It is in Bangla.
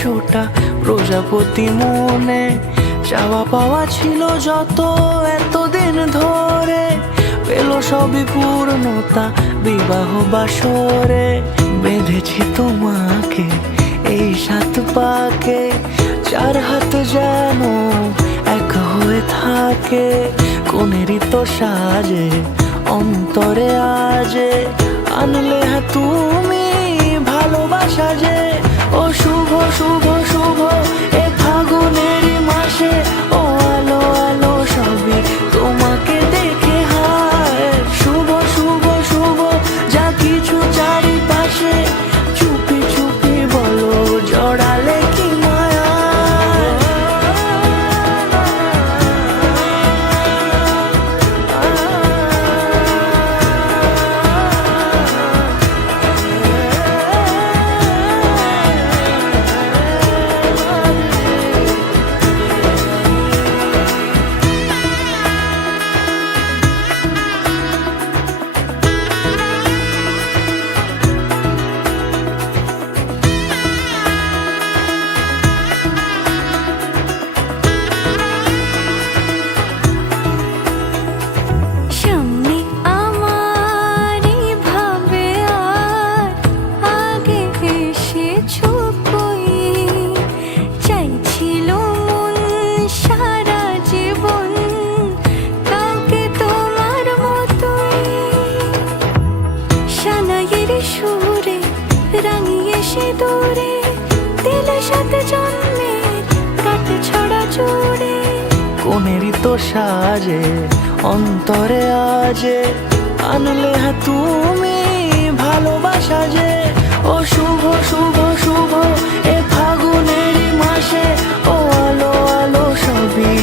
100টা প্রজাপতি মনে, চাওয়া পাওয়া ছিল যত এতদিন ধরে, পেল সবই পূর্ণতা বিবাহ বাসরে। বেঁধেছি তোমাকে এই 7 পাকে, 4 হাত যেন এক হয়ে থাকে। কোনেরই তো সাজে অন্তরে আজে, আনলে তুমি ভালোবাসা যে। ও শুভ শুভ শুভ এ ফাগুনেরই মাসে, ও আলো আলো সবই তোমাকে দেখে হায়। শুভ শুভ শুভ যা কিছু চারিপাশে, চুপি চুপি বলো জড়ালে কি মায়া। কোনেরই তো সাজে অন্তরে আজে, আনলে তুমি ভালোবাসা যে। ও শুভ শুভ শুভ এ ফাগুনেরই মাসে, ও আলো আলো সবই